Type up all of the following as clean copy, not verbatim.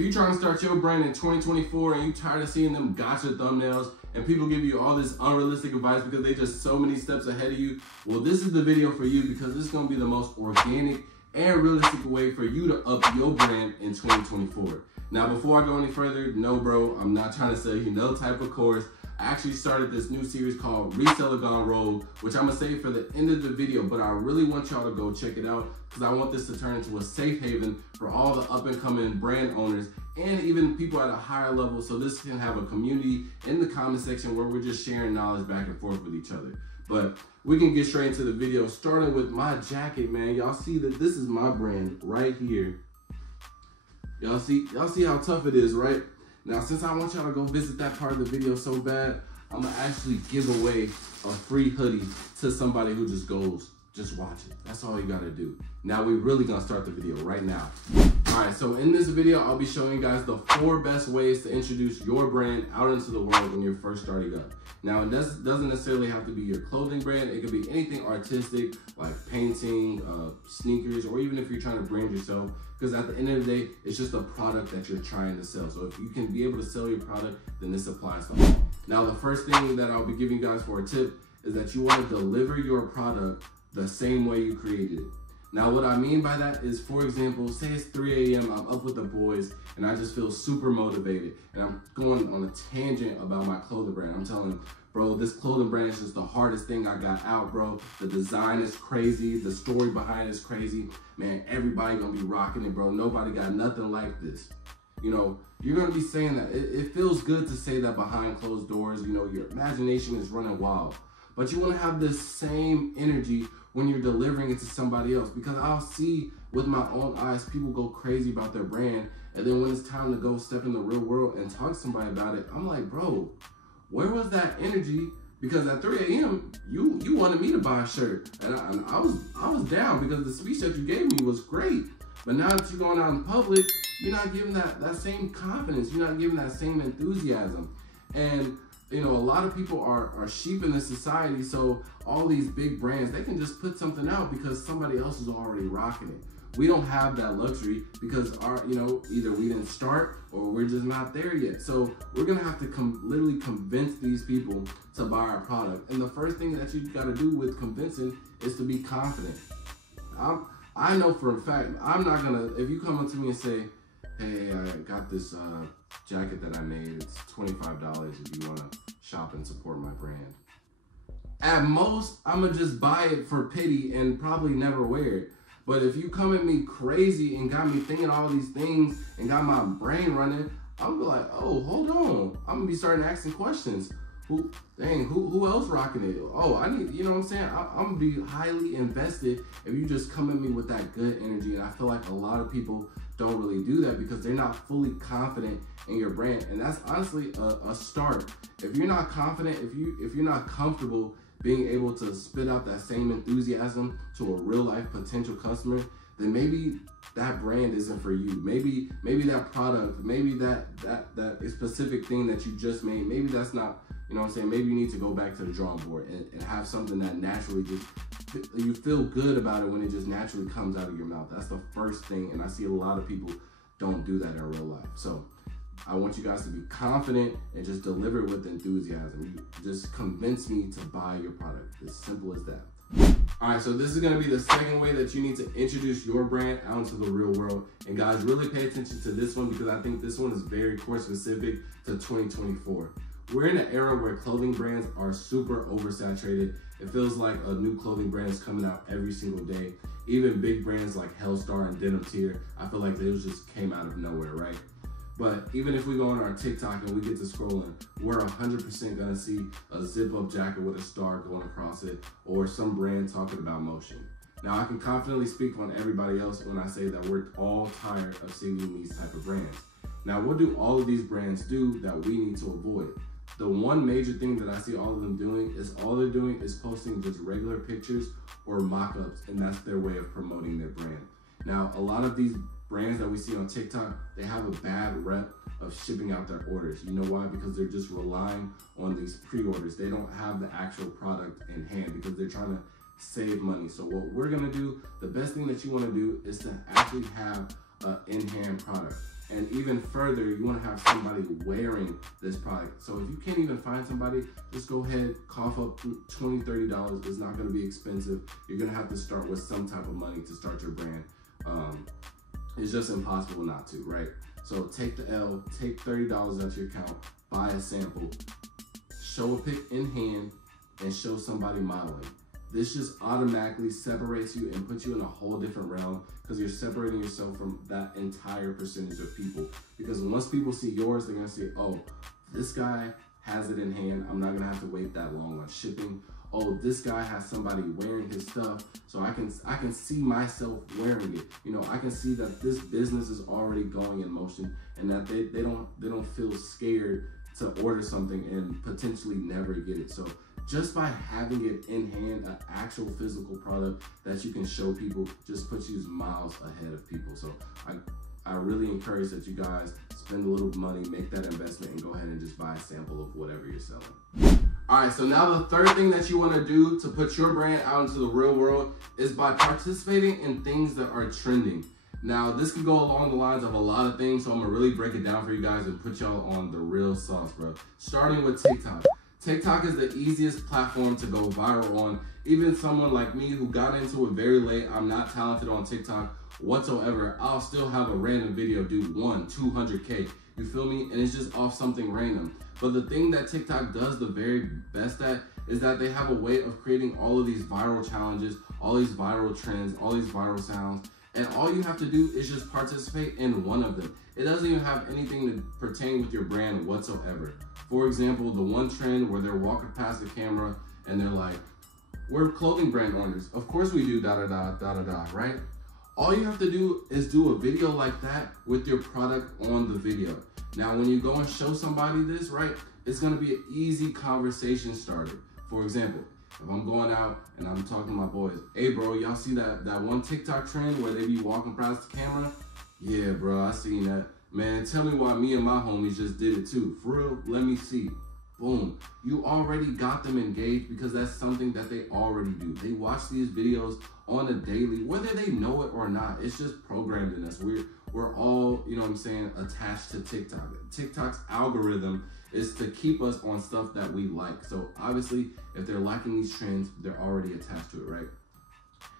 if you're trying to start your brand in 2024 and you tired of seeing them gotcha thumbnails and people give you all this unrealistic advice because they just so many steps ahead of you, well, this is the video for you because this is going to be the most organic and realistic way for you to up your brand in 2024. Now, before I go any further, no, bro, I'm not trying to sell you no type of course. I actually started this new series called Reseller Gone Rogue, which I'm gonna save for the end of the video, but I really want y'all to go check it out because I want this to turn into a safe haven for all the up and coming brand owners and even people at a higher level, so this can have a community in the comment section where we're just sharing knowledge back and forth with each other. But we can get straight into the video, starting with my jacket, man. Y'all see that this is my brand right here. Y'all see how tough it is, right? Now, since I want y'all to go visit that part of the video so bad, I'm gonna actually give away a free hoodie to somebody who just goes, just watch it. That's all you gotta do. Now, we're really gonna start the video right now. All right, so in this video, I'll be showing you guys the 4 best ways to introduce your brand out into the world when you're first starting up. Now, it doesn't necessarily have to be your clothing brand. It could be anything artistic, like painting, sneakers, or even if you're trying to brand yourself, because at the end of the day, it's just a product that you're trying to sell. So if you can be able to sell your product, then this applies to all. Now, the first thing that I'll be giving you guys for a tip is that you want to deliver your product the same way you created it. Now, what I mean by that is, for example, say it's 3 a.m., I'm up with the boys, and I just feel super motivated, and I'm going on a tangent about my clothing brand. I'm telling them, bro, this clothing brand is just the hardest thing I got out, bro. The design is crazy. The story behind it is crazy. Man, everybody gonna be rocking it, bro. Nobody got nothing like this. You know, you're gonna be saying that. It feels good to say that behind closed doors. You know, your imagination is running wild. But you wanna have this same energy when you're delivering it to somebody else, because I'll see with my own eyes people go crazy about their brand, and then when it's time to go step in the real world and talk to somebody about it, I'm like, bro, where was that energy? Because at 3 a.m. you wanted me to buy a shirt, and I was down because the speech that you gave me was great. But now that you're going out in public, you're not giving that same confidence, you're not giving that same enthusiasm. And you know, a lot of people are sheep in this society, so all these big brands, they can just put something out because somebody else is already rocking it. We don't have that luxury because either we didn't start or we're just not there yet. So we're gonna have to literally convince these people to buy our product. And the first thing that you gotta do with convincing is to be confident. I know for a fact, I'm not gonna, if you come up to me and say, hey, I got this jacket that I made, it's $25 if you wanna shop and support my brand. At most, I'm gonna just buy it for pity and probably never wear it. But if you come at me crazy and got me thinking all these things and got my brain running, I'm gonna be like, oh, hold on. I'm gonna be starting asking questions. Who else rocking it? Oh, I need, you know what I'm saying? I'm gonna be highly invested if you just come at me with that good energy. And I feel like a lot of people don't really do that because they're not fully confident in your brand. And that's honestly a start. If you're not confident, if you're not comfortable being able to spit out that same enthusiasm to a real life potential customer, then maybe that brand isn't for you. Maybe that product, maybe that specific thing that you just made, maybe that's not, you know what I'm saying? Maybe you need to go back to the drawing board and have something that naturally just, you feel good about it when it just naturally comes out of your mouth. That's the first thing, and I see a lot of people don't do that in real life. So I want you guys to be confident and just deliver with enthusiasm. You just convince me to buy your product. As simple as that. All right, so this is gonna be the second way that you need to introduce your brand out into the real world. And guys, really pay attention to this one because I think this one is very course specific to 2024. We're in an era where clothing brands are super oversaturated. It feels like a new clothing brand is coming out every single day. Even big brands like Hellstar and Denim Tier, I feel like those just came out of nowhere, right? But even if we go on our TikTok and we get to scrolling, we're 100% gonna see a zip-up jacket with a star going across it, or some brand talking about motion. Now, I can confidently speak on everybody else when I say that we're all tired of seeing these type of brands. Now, what do all of these brands do that we need to avoid? The one major thing that I see all of them doing is all they're doing is posting just regular pictures or mock-ups, and that's their way of promoting their brand. Now, a lot of these brands that we see on TikTok, they have a bad rep of shipping out their orders. You know why? Because they're just relying on these pre-orders. They don't have the actual product in hand because they're trying to save money. So what we're gonna do, the best thing that you wanna do is to actually have an in-hand product. And even further, you want to have somebody wearing this product. So if you can't even find somebody, just go ahead, cough up $20, $30. It's not going to be expensive. You're going to have to start with some type of money to start your brand. It's just impossible not to, right? So take the L, take $30 out your account, buy a sample, show a pic in hand, and show somebody modeling. This just automatically separates you and puts you in a whole different realm because you're separating yourself from that entire percentage of people. Because once people see yours, they're gonna see, oh, this guy has it in hand. I'm not gonna have to wait that long on shipping. Oh, this guy has somebody wearing his stuff, so I can see myself wearing it. You know, I can see that this business is already going in motion, and that they don't feel scared to order something and potentially never get it. So just by having it in hand, an actual physical product that you can show people, just puts you miles ahead of people. So I really encourage that you guys spend a little money, make that investment, and go ahead and just buy a sample of whatever you're selling. All right, so now the third thing that you want to do to put your brand out into the real world is by participating in things that are trending. Now, this could go along the lines of a lot of things, so I'm gonna really break it down for you guys and put y'all on the real sauce, bro. Starting with TikTok. TikTok is the easiest platform to go viral on. Even someone like me who got into it very late, I'm not talented on TikTok whatsoever, I'll still have a random video do 200K. You feel me? And it's just off something random. But the thing that TikTok does the very best at is that they have a way of creating all of these viral challenges, all these viral trends, all these viral sounds. And all you have to do is just participate in one of them. It doesn't even have anything to pertain with your brand whatsoever. For example, the one trend where they're walking past the camera and they're like, we're clothing brand owners. Of course we do right? All you have to do is do a video like that with your product on the video. Now, when you go and show somebody this, right, it's gonna be an easy conversation starter. For example, if I'm going out and I'm talking to my boys, hey bro, y'all see that one TikTok trend where they be walking past the camera? Yeah, bro, I seen that. Man, tell me why me and my homies just did it too. For real, let me see. Boom. You already got them engaged because that's something that they already do. They watch these videos on a daily, whether they know it or not. It's just programmed in us. We're all, you know what I'm saying, attached to TikTok. TikTok's algorithm is to keep us on stuff that we like. So obviously, if they're liking these trends, they're already attached to it, right?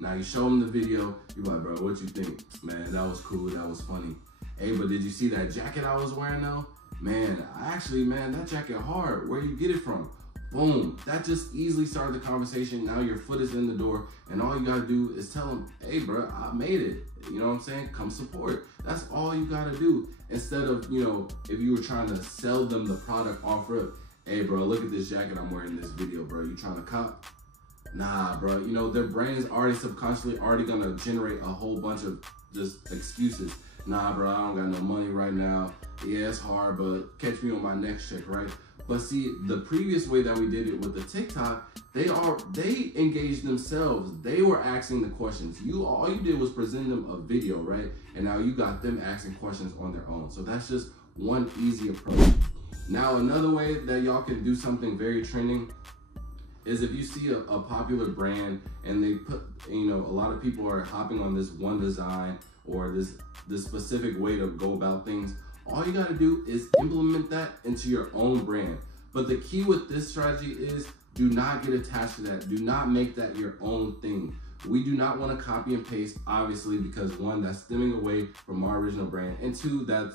Now you show them the video, you're like, bro, what you think? Man, that was cool, that was funny. Hey, but did you see that jacket I was wearing though? Man, that jacket hard. Where you get it from? Boom. That just easily started the conversation. Now your foot is in the door, and all you gotta do is tell them, hey bro, I made it. You know what I'm saying? Come support. That's all you gotta do. Instead of, you know, if you were trying to sell them the product off rip, hey bro, look at this jacket I'm wearing in this video, bro. You trying to cop? Nah, bro. You know, their brain is already subconsciously gonna generate a whole bunch of just excuses. Nah, bro, I don't got no money right now. Yeah, it's hard, but catch me on my next check, right? But see, the previous way that we did it with the TikTok, they engaged themselves. They were asking the questions. All you did was present them a video, right? And now you got them asking questions on their own. So that's just one easy approach. Now, another way that y'all can do something very trending is if you see a popular brand and they put, you know, a lot of people are hopping on this one design or this specific way to go about things, all you gotta do is implement that into your own brand. But the key with this strategy is do not get attached to that. Do not make that your own thing. We do not want to copy and paste, obviously, because one, that's stemming away from our original brand, and two, that's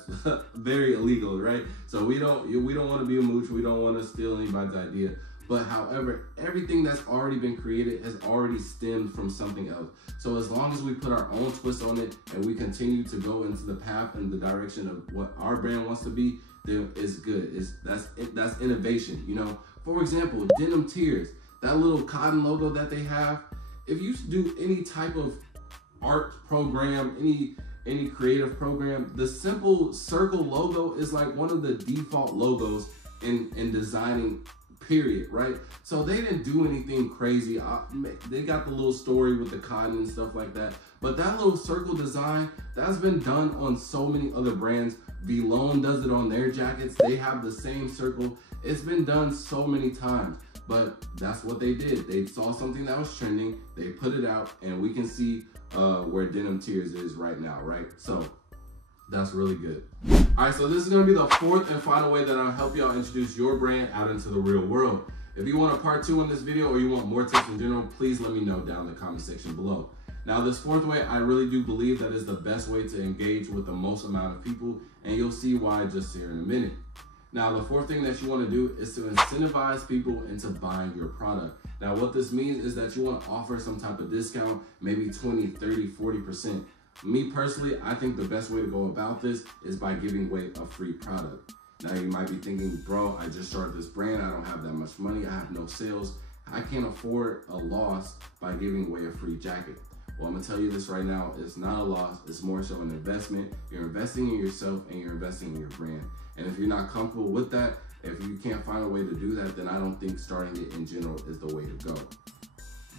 very illegal, right? So we don't want to be a mooch. We don't want to steal anybody's idea. But however, everything that's already been created has already stemmed from something else. So as long as we put our own twist on it and we continue to go into the path and the direction of what our brand wants to be, then it's good. That's innovation, you know? For example, Denim Tears, that little cotton logo that they have, if you do any type of art program, any creative program, the simple circle logo is like one of the default logos in designing, period, right? So they didn't do anything crazy. They got the little story with the cotton and stuff like that. But that little circle design, that's been done on so many other brands. Vlone does it on their jackets. They have the same circle. It's been done so many times, but that's what they did. They saw something that was trending, they put it out, and we can see where Denim Tears is right now, right? So That's really good. All right, so this is gonna be the fourth and final way that I'll help y'all introduce your brand out into the real world. If you want a part 2 on this video or you want more tips in general, please let me know down in the comment section below. Now, this fourth way, I really do believe that is the best way to engage with the most amount of people, and you'll see why just here in a minute. Now, the fourth thing that you want to do is to incentivize people into buying your product. Now, what this means is that you want to offer some type of discount, maybe 20, 30, 40%. Me personally, I think the best way to go about this is by giving away a free product. Now, you might be thinking, bro, I just started this brand. I don't have that much money. I have no sales. I can't afford a loss by giving away a free jacket. Well, I'm gonna tell you this right now, it's not a loss, it's more so an investment. You're investing in yourself and you're investing in your brand. And if you're not comfortable with that, if you can't find a way to do that, then I don't think starting it in general is the way to go.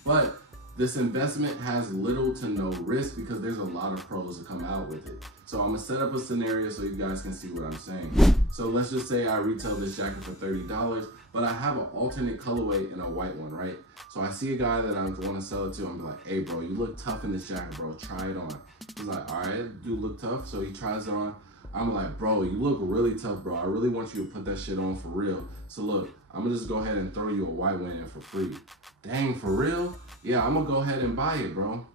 But this investment has little to no risk because there's a lot of pros that come out with it. So I'm gonna set up a scenario so you guys can see what I'm saying. So let's just say I retail this jacket for $30, but I have an alternate colorway in a white one, right? So I see a guy that I want to sell it to. I'm like, hey bro, you look tough in this jacket, bro. Try it on. He's like, all right, do look tough. So he tries it on. I'm like, bro, you look really tough, bro. I really want you to put that shit on for real. So look, I'm gonna just go ahead and throw you a white one in for free. Dang, for real? Yeah, I'm gonna go ahead and buy it, bro.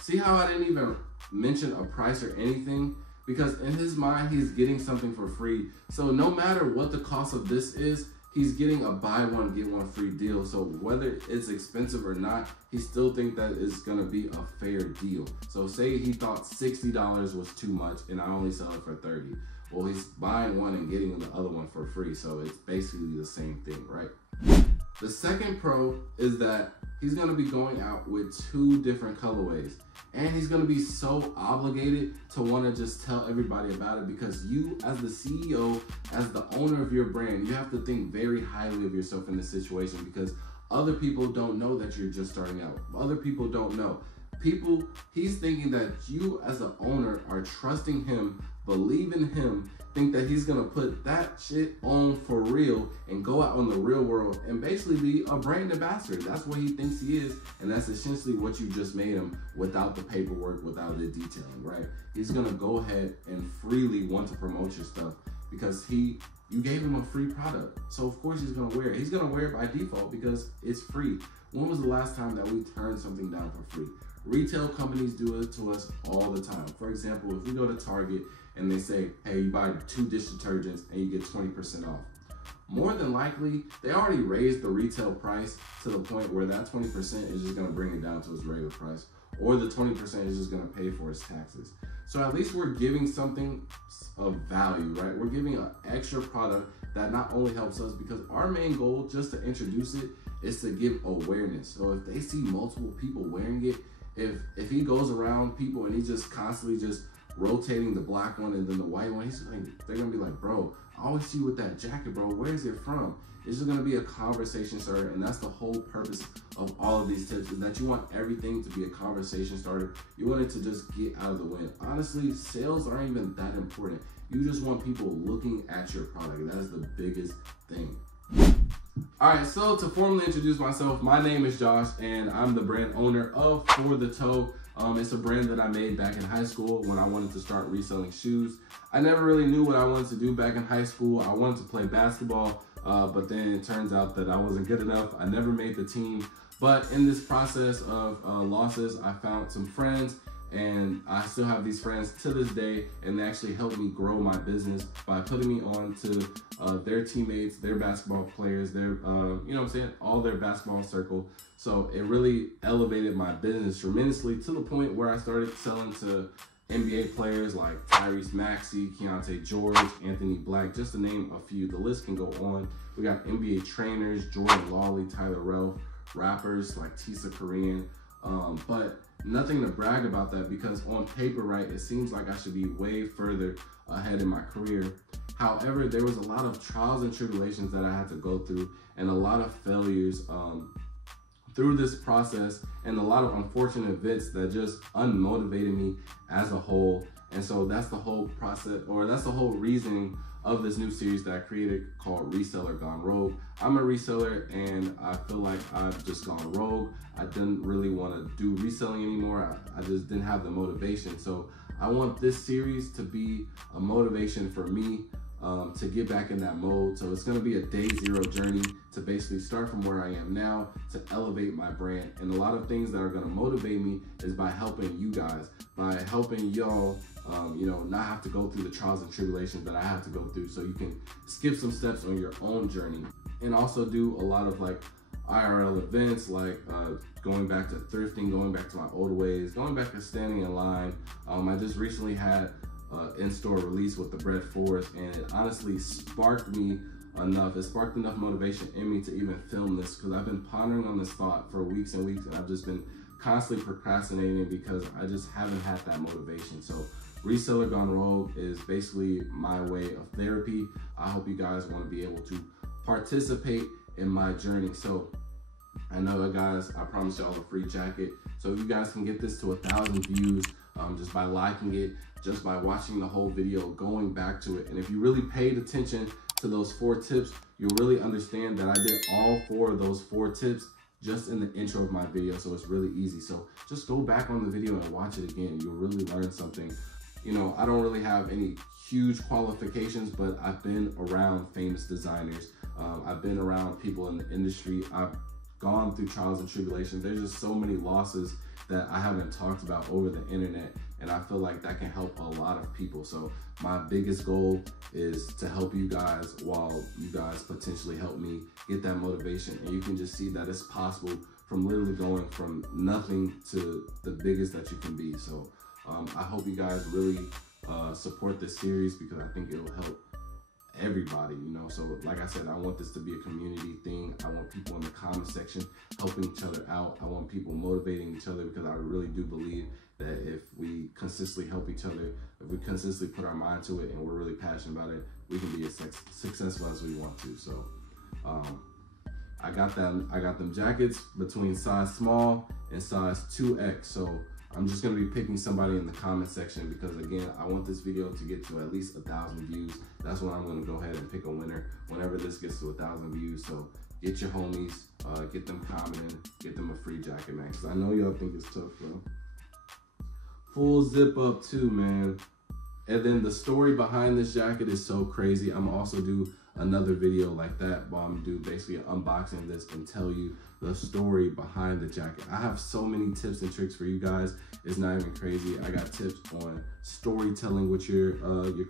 See how I didn't even mention a price or anything? Because in his mind, he's getting something for free. So no matter what the cost of this is, he's getting a buy one, get one free deal. So whether it's expensive or not, he still think that it's gonna be a fair deal. So say he thought $60 was too much and I only sell it for 30. Well, he's buying one and getting the other one for free. So it's basically the same thing, right? The second pro is that he's gonna be going out with 2 different colorways. And he's gonna be so obligated to wanna just tell everybody about it because you, as the CEO, as the owner of your brand, you have to think very highly of yourself in this situation because other people don't know that you're just starting out. Other people don't know. He's thinking that you as the owner are trusting him, believe in him, think that he's gonna put that shit on for real and go out on the real world and basically be a brand ambassador. That's what he thinks he is, and that's essentially what you just made him without the paperwork, without the detailing, right? He's gonna go ahead and freely want to promote your stuff because you gave him a free product. So of course he's gonna wear it. He's gonna wear it by default because it's free. When was the last time that we turned something down for free? Retail companies do it to us all the time. For example, if we go to Target and they say, hey, you buy 2 dish detergents and you get 20% off. More than likely, they already raised the retail price to the point where that 20% is just gonna bring it down to its regular price, or the 20% is just gonna pay for its taxes. So at least we're giving something of value, right? We're giving an extra product that not only helps us, because our main goal just to introduce it is to give awareness. So if they see multiple people wearing it, if he goes around people and he's just constantly just rotating the black one and then the white one, they're gonna be like, bro, I always see you with that jacket, bro. Where's it from? It's just gonna be a conversation starter, and that's the whole purpose of all of these tips, is that you want everything to be a conversation starter. You want it to just get out of the way. Honestly, sales aren't even that important. You just want people looking at your product. That is the biggest thing. All right, so to formally introduce myself, my name is Josh, and I'm the brand owner of For The Toe. It's a brand that I made back in high school when I wanted to start reselling shoes. I never really knew what I wanted to do back in high school. I wanted to play basketball, but then it turns out that I wasn't good enough. I never made the team. But in this process of losses, I found some friends, and I still have these friends to this day, and they actually helped me grow my business by putting me on to their teammates, their basketball players, their, you know what I'm saying, all their basketball circle. So it really elevated my business tremendously to the point where I started selling to NBA players like Tyrese Maxey, Keontae George, Anthony Black, just to name a few. The list can go on. We got NBA trainers, Jordan Lawley, Tyler Ralph, rappers like Tisa Korean, but nothing to brag about that because on paper, right, it seems like I should be way further ahead in my career. However, there was a lot of trials and tribulations that I had to go through and a lot of failures through this process, and a lot of unfortunate events that just unmotivated me as a whole. And so that's the whole process, or that's the whole reasoning of this new series that I created called Reseller Gone Rogue. I'm a reseller and I feel like I've just gone rogue. I didn't really want to do reselling anymore. I just didn't have the motivation. So I want this series to be a motivation for me to get back in that mode. So it's gonna be a day zero journey to basically start from where I am now to elevate my brand. And a lot of things that are gonna motivate me is by helping you guys, by helping y'all, not have to go through the trials and tribulations that I have to go through, so you can skip some steps on your own journey. And also do a lot of like IRL events, like going back to thrifting, going back to my old ways, going back to standing in line. I just recently had in-store release with the Bread Forest, and it honestly sparked me enough. It sparked enough motivation in me to even film this, because I've been pondering on this thought for weeks and weeks, and I've just been constantly procrastinating because I just haven't had that motivation. So Reseller Gone Rogue is basically my way of therapy. I hope you guys want to be able to participate in my journey. So I know, guys, I promised y'all a free jacket. So if you guys can get this to 1,000 views just by liking it, just by watching the whole video, going back to it. And if you really paid attention to those 4 tips, you'll really understand that I did all 4 of those 4 tips just in the intro of my video. So it's really easy. So just go back on the video and watch it again. You'll really learn something. I don't really have any huge qualifications, but I've been around famous designers. I've been around people in the industry. I've gone through trials and tribulations. There's just so many losses that I haven't talked about over the internet, and I feel like that can help a lot of people. So my biggest goal is to help you guys while you guys potentially help me get that motivation. And you can just see that it's possible from literally going from nothing to the biggest that you can be. So I hope you guys really support this series, because I think it'll help everybody, So like I said, I want this to be a community thing. I want people in the comment section helping each other out. I want people motivating each other, because I really do believe that if we consistently help each other, if we consistently put our mind to it and we're really passionate about it, we can be as successful as we want to. So I got them jackets between size small and size 2X. So I'm just gonna be picking somebody in the comment section, because again, I want this video to get to at least 1,000 views. That's when I'm gonna go ahead and pick a winner whenever this gets to 1,000 views. So get your homies, get them commenting, get them a free jacket, man, because I know y'all think it's tough, bro. Full zip up too, man. And then the story behind this jacket is so crazy. I'm also do another video like that, but I'm do basically an unboxing of this and tell you the story behind the jacket. I have so many tips and tricks for you guys. It's not even crazy. I got tips on storytelling with your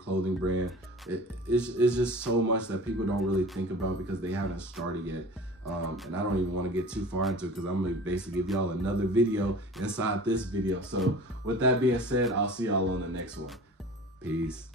clothing brand. It's just so much that people don't really think about because they haven't started yet. And I don't even want to get too far into it, because I'm going to basically give y'all another video inside this video. So with that being said, I'll see y'all on the next one. Peace.